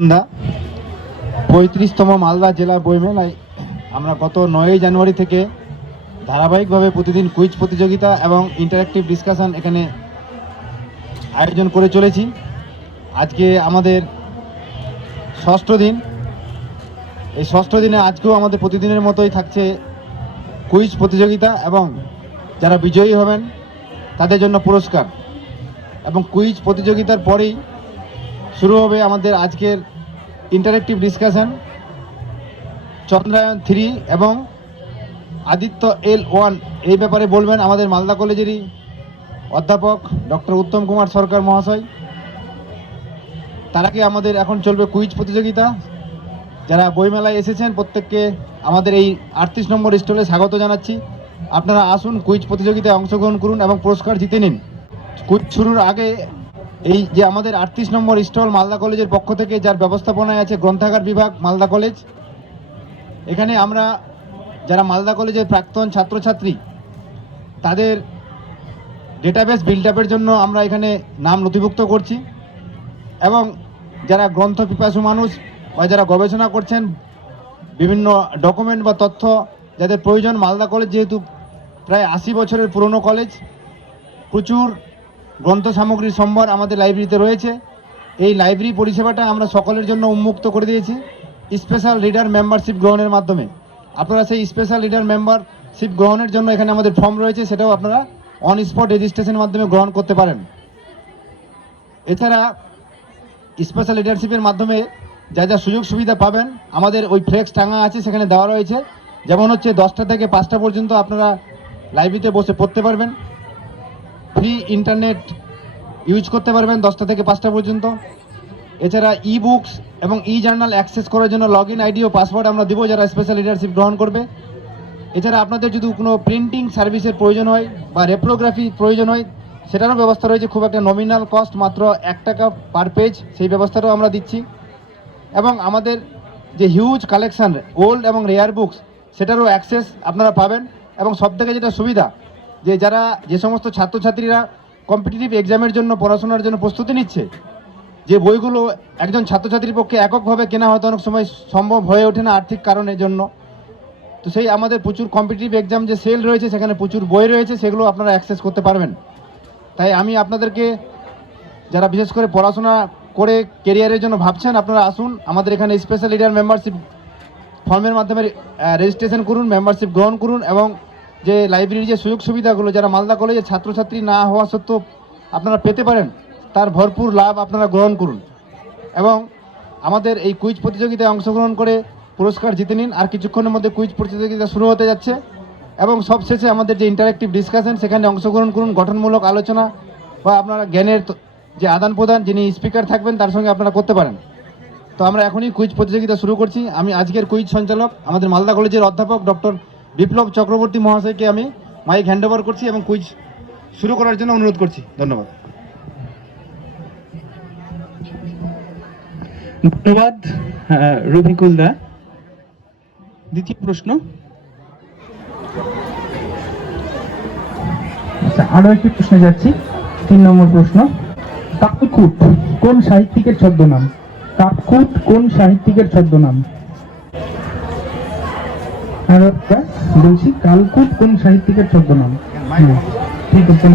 সন্ধ্যা ৩৫তম মালদা জেলা বইমেলায় আমরা গত ৯ই জানুয়ারি থেকে ধারাবাহিকভাবে প্রতিদিন কুইজ প্রতিযোগিতা এবং ইন্টারেক্টিভ ডিসকাশন এখানে আয়োজন করে চলেছি। আজকে আমাদের ষষ্ঠ দিন। এই ষষ্ঠ দিনে আজকেও আমাদের প্রতিদিনের মতোই থাকছে কুইজ প্রতিযোগিতা এবং যারা বিজয়ী হবেন তাদের জন্য পুরস্কার। এবং কুইজ প্রতিযোগিতার পরেই শুরু হবে আমাদের আজকের ইন্টারেক্টিভ ডিসকাশন। চন্দ্রায়ন 3 এবং আদিত্য L1 এই ব্যাপারে বলবেন আমাদের মালদা কলেজেরই অধ্যাপক ডক্টর উত্তম কুমার সরকার মহাশয়। তার আগে আমাদের এখন চলবে কুইজ প্রতিযোগিতা। যারা বইমেলায় এসেছেন প্রত্যেককে আমাদের এই 38 নম্বর স্টলে স্বাগত জানাচ্ছি। আপনারা আসুন, কুইজ প্রতিযোগিতায় অংশগ্রহণ করুন এবং পুরস্কার জিতে নিন। কুইজ শুরুর আগে এই যে আমাদের 38 নম্বর স্টল মালদা কলেজের পক্ষ থেকে, যার ব্যবস্থাপনায় আছে গ্রন্থাগার বিভাগ মালদা কলেজ, এখানে আমরা যারা মালদা কলেজের প্রাক্তন ছাত্রছাত্রী তাদের ডেটাবেস বিল্ড আপের জন্য আমরা এখানে নাম নথিভুক্ত করছি। এবং যারা গ্রন্থ পিপাসু মানুষ বা যারা গবেষণা করছেন, বিভিন্ন ডকুমেন্ট বা তথ্য যাদের প্রয়োজন, মালদা কলেজ যেহেতু প্রায় 80 বছরের পুরনো কলেজ, প্রচুর গ্রন্থ সামগ্রীর সম্ভার আমাদের লাইব্রেরিতে রয়েছে। এই লাইব্রেরি পরিষেবাটা আমরা সকলের জন্য উন্মুক্ত করে দিয়েছি স্পেশাল রিডার মেম্বারশিপ গ্রহণের মাধ্যমে। আপনারা সেই স্পেশাল রিডার মেম্বারশিপ গ্রহণের জন্য এখানে আমাদের ফর্ম রয়েছে, সেটাও আপনারা অন স্পট রেজিস্ট্রেশনের মাধ্যমে গ্রহণ করতে পারেন। এছাড়া স্পেশাল লিডারশিপের মাধ্যমে যা যা সুযোগ সুবিধা পাবেন আমাদের ওই ফ্লেক্স টাঙা আছে, সেখানে দেওয়া রয়েছে। যেমন হচ্ছে 10টা থেকে 5টা পর্যন্ত আপনারা লাইব্রেরিতে বসে পড়তে পারবেন, ফ্রি ইন্টারনেট ইউজ করতে পারবেন 10টা থেকে 5টা পর্যন্ত। এছাড়া ই বুকস এবং ই জার্নাল অ্যাক্সেস করার জন্য লগ ইন আইডি ও পাসওয়ার্ড আমরা দিব যারা স্পেশাল লিডারশিপ গ্রহণ করবে। এছাড়া আপনাদের যদি কোনো প্রিন্টিং সার্ভিসের প্রয়োজন হয় বা রেপ্রোগ্রাফি প্রয়োজন হয়, সেটারও ব্যবস্থা রয়েছে। খুব একটা নমিনাল কস্ট, মাত্র 1 টাকা পার পেজ, সেই ব্যবস্থাটাও আমরা দিচ্ছি। এবং আমাদের যে হিউজ কালেকশান ওল্ড এবং রেয়ার বুকস, সেটারও অ্যাক্সেস আপনারা পাবেন। এবং সবথেকে যেটা সুবিধা, যে সমস্ত ছাত্রছাত্রীরা কম্পিটিটিভ এক্সামের জন্য পড়াশোনার জন্য প্রস্তুতি নিচ্ছে, যে বইগুলো একজন ছাত্রছাত্রীর পক্ষে এককভাবে কেনা হয়তো অনেক সময় সম্ভব হয়ে ওঠে না আর্থিক কারণের জন্য, তো সেই আমাদের প্রচুর কম্পিটিটিভ এক্সাম যে সেল রয়েছে, সেখানে প্রচুর বই রয়েছে, সেগুলো আপনারা অ্যাক্সেস করতে পারবেন। তাই আমি আপনাদেরকে, যারা বিশেষ করে পড়াশোনা করে কেরিয়ারের জন্য ভাবছেন, আপনারা আসুন আমাদের এখানে স্পেশাল লিডার মেম্বারশিপ ফর্মের মাধ্যমে রেজিস্ট্রেশন করুন, মেম্বারশিপ গ্রহণ করুন। এবং যে লাইব্রেরির যে সুযোগ সুবিধাগুলো যারা মালদা কলেজের ছাত্রছাত্রী না হওয়া সত্ত্বেও আপনারা পেতে পারেন, তার ভরপুর লাভ আপনারা গ্রহণ করুন। এবং আমাদের এই কুইজ প্রতিযোগিতায় অংশগ্রহণ করে পুরস্কার জিতে নিন। আর কিছুক্ষণের মধ্যে কুইজ প্রতিযোগিতা শুরু হতে যাচ্ছে। এবং সবশেষে আমাদের যে ইন্টারেক্টিভ ডিসকাশন, সেখানে অংশগ্রহণ করুন। গঠনমূলক আলোচনা বা আপনারা জ্ঞানের যে আদান প্রদান, যিনি স্পিকার থাকবেন তার সঙ্গে আপনারা করতে পারেন। তো আমরা এখনই কুইজ প্রতিযোগিতা শুরু করছি। আমি আজকের কুইজ সঞ্চালক আমাদের মালদা কলেজের অধ্যাপক ডক্টর বিপ্লব চক্রবর্তী মহাশয়কে আমি মাইক হ্যান্ডওভার করছি এবং কুইজ শুরু করার জন্য অনুরোধ করছি। ধন্যবাদ। ধন্যবাদ রবিকুল দা। দ্বিতীয় প্রশ্ন। আচ্ছা, আরো একটি প্রশ্নে যাচ্ছি। 3 নম্বর প্রশ্ন। কাককুট কোন সাহিত্যিকের ছদ্মনাম? কাককুট কোন সাহিত্যিকের ছদ্মনাম? আর বলছি, কালকুট কোন সাহিত্যিকের ছদ্মনাম? ঠিক আছে।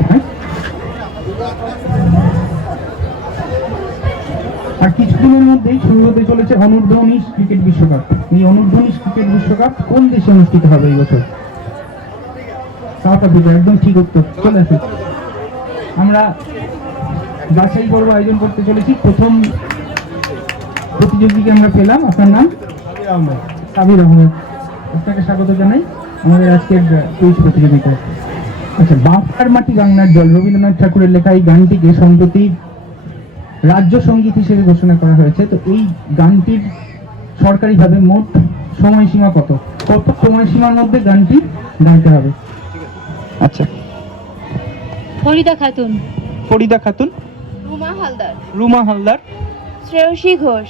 আর কিছুদিনের মধ্যেই শুরু হতে চলেছে অনূর্ধ্ব-19 ক্রিকেট বিশ্বকাপ। এই অনূর্ধ্ব-19 ক্রিকেট বিশ্বকাপ কোন দেশে অনুষ্ঠিত হবে এই বছর? South Africa. একদম ঠিক উত্তর। চলে আসুন, আমরা বাছাই পর্ব আয়োজন করতে চলেছি। প্রথম প্রতিযোগীকে আমরা পেলাম। আপনার নাম? সাবির আহমেদ। আপনাকে স্বাগত জানাই আমাদের আজকের কুইজ প্রতিযোগিতায়। আচ্ছা, বাংলার মাটি গঙ্গার জল রবীন্দ্রনাথ ঠাকুরের লেখা এই গানটিকে সম্প্রতি রাজ্য সঙ্গীত হিসেবে ঘোষণা করা হয়েছে। তো এই গানটির সরকারিভাবে মোট সময়সীমা কত? কত সময়সীমার মধ্যে গানটি গাইতে হবে? আচ্ছা, ফরিদা খাতুন, ফরিদা খাতুন, রুমা হালদার, রুমা হালদার, শ্রেয়সী ঘোষ,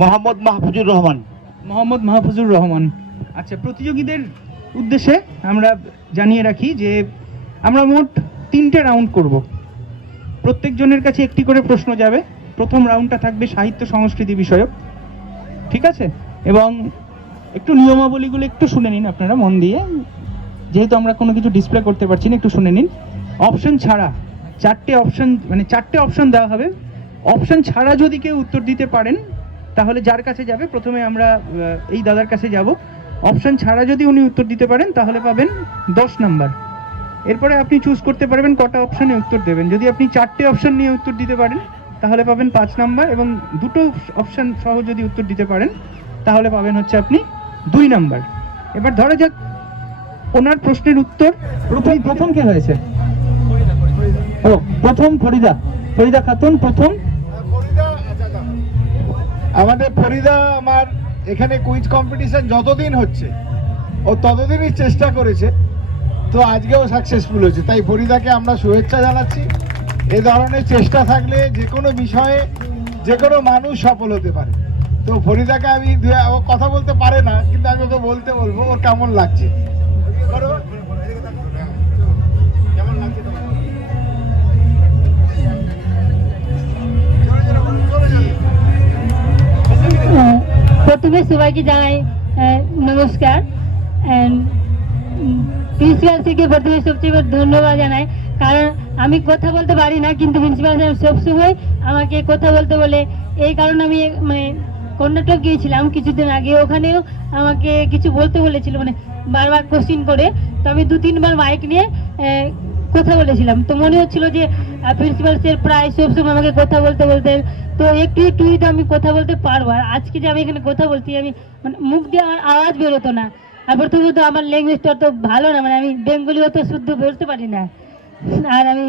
মোহাম্মদ মাহফুজুর রহমান, মোহাম্মদ মাহফুজুর রহমান। আচ্ছা, প্রতিযোগীদের উদ্দেশ্যে আমরা জানিয়ে রাখি যে আমরা মোট 3টে রাউন্ড করব। প্রত্যেকজনের কাছে একটি করে প্রশ্ন যাবে। প্রথম রাউন্ডটা থাকবে সাহিত্য সংস্কৃতি বিষয়ক, ঠিক আছে? এবং একটু নিয়মাবলীগুলো একটু শুনে নিন আপনারা মন দিয়ে, যেহেতু আমরা কোনো কিছু ডিসপ্লে করতে পারছি না, একটু শুনে নিন। অপশন ছাড়া চারটে অপশন দেওয়া হবে। অপশন ছাড়া যদি কেউ উত্তর দিতে পারেন তাহলে যার কাছে যাবে, প্রথমে আমরা এই দাদার কাছে যাব। অপশন ছাড়া যদি উনি উত্তর দিতে পারেন তাহলে পাবেন 10 নাম্বার। এরপরে আপনি চুজ করতে পারবেন কটা অপশনে উত্তর দেবেন। যদি আপনি 4টে অপশন নিয়ে উত্তর দিতে পারেন তাহলে পাবেন 5 নাম্বার, এবং 2টো অপশন সহ যদি উত্তর দিতে পারেন তাহলে পাবেন হচ্ছে আপনি 2 নাম্বার। এবার ধরা যাক ওনার প্রশ্নের উত্তর প্রথম কে হয়েছে? ও প্রথম ফরিদা খাতুন প্রথম। আমাদের ফরিদা আমার এখানে কুইজ কম্পিটিশন যতদিন হচ্ছে ও ততদিনই চেষ্টা করেছে, তো আজকেও সাকসেসফুল হয়েছে। তাই ফরিদাকে আমরা শুভেচ্ছা জানাচ্ছি। এ ধরনের চেষ্টা থাকলে যে কোনো বিষয়ে যে কোনো মানুষ সফল হতে পারে। তো ফরিদাকে আমি ও কথা বলতে পারে না, কিন্তু আমি ওকে বলবো ওর কেমন লাগছে। কেমন লাগছে তোমার? প্রথমে সবাইকে জানাই নমস্কার। প্রিন্সিপাল স্যারকে প্রথমে সবচেয়ে বড় ধন্যবাদ জানাই, কারণ আমি কথা বলতে পারি না, কিন্তু প্রিন্সিপাল স্যার সবসময় আমাকে কথা বলতে বলে। এই কারণে আমি কর্ণাটক গিয়েছিলাম কিছুদিন আগে, ওখানেও আমাকে কিছু বলতে বলেছিল, বারবার কোশ্চিন করে। তো আমি 2-3 বার মাইক নিয়ে কথা বলেছিলাম। তো মনে হচ্ছিল যে প্রিন্সিপাল স্যার প্রায় সবসময় আমাকে কথা বলতে বলতেন, তো একটুই তো আমি কথা বলতে পারবো। আর আজকে যে আমি এখানে কথা বলছি, আমি মুখ দিয়ে আমার আওয়াজ বেরোতো না। আর প্রথমত আমার ল্যাঙ্গুয়েজটা অত ভালো না, আমি বেঙ্গলি অত শুদ্ধ বলতে পারি না। আর আমি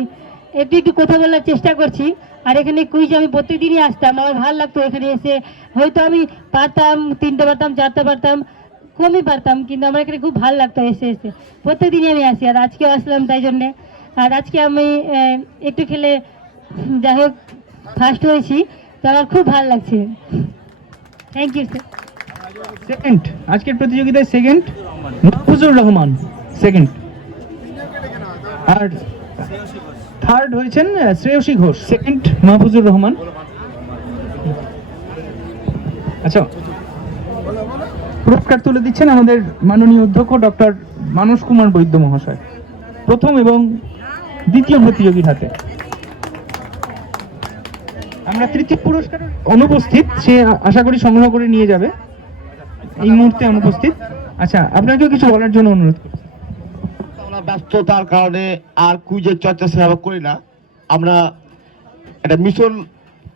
একটু কথা বলার চেষ্টা করছি। আর এখানে কুইজ আমি প্রত্যেকদিনই আসতাম, আমার ভালো লাগতো এখানে এসে। হয়তো আমি পারতাম 3টে পারতাম, 4টে পারতাম, কমই পারতাম, কিন্তু আমার এখানে খুব ভালো লাগতো এসে প্রত্যেকদিনই আমি আসি। আর আজকেও আসলাম তাই জন্যে। আর আজকে আমি একটু খেলে যাই হোক ফার্স্ট হয়েছি, তো আমার খুব ভালো লাগছে। Thank you sir. সেকেন্ড আজকের প্রতিযোগিতায় সেকেন্ড মাহফুজুর রহমান সেকেন্ড, আর থার্ড হয়েছেন শ্রেয়সী ঘোষ। সেকেন্ড মাহফুজুর রহমান। আচ্ছা, পুরস্কার তুলে দিচ্ছেন আমাদের মাননীয় অধ্যক্ষ ডক্টর মানস কুমার বৈদ্য মহাশয়, প্রথম এবং দ্বিতীয় প্রতিযোগীর হাতে। আমরা তৃতীয় পুরস্কার অনুপস্থিত, সে আশা করি সংগ্রহ করে নিয়ে যাবে, এই মুহূর্তে অনুপস্থিত। আচ্ছা, আপনাকেও কিছু বলার জন্য অনুরোধ করছি। আমরা ব্যস্ততার কারণে আর কুইজের চর্চা সেভাবে করি না। আমরা একটা মিশন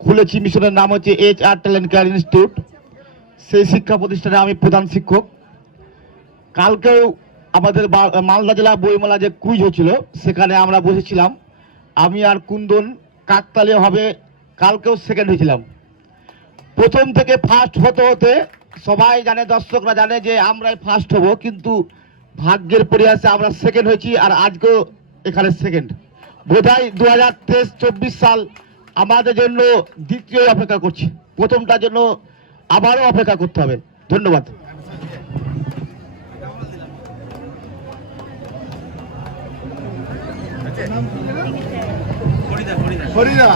খুলেছি, মিশনের নাম হচ্ছে HR ট্যালেন্ট কেয়ার ইনস্টিটিউট। সেই শিক্ষা প্রতিষ্ঠানে আমি প্রধান শিক্ষক। কালকেও আমাদের মালদা জেলা বইমেলা যে কুইজ হচ্ছিল সেখানে আমরা বসেছিলাম, আমি আর কুন্দন কাকতালীয়ভাবে কালকেও সেকেন্ড হয়েছিলাম। প্রথম থেকে ফার্স্ট হতে হতে সবাই জানে, দর্শকরা জানে যে আমরাই ফার্স্ট হব, কিন্তু ভাগ্যের পরিহাসে আমরা সেকেন্ড হয়েছি। আর আজকেও এখানে সেকেন্ড। বোধহয় 2023-24 সাল আমাদের জন্য দ্বিতীয় অপেক্ষা করছি, প্রথমটার জন্য আবারও অপেক্ষা করতে হবে। ধন্যবাদ। ফরিদা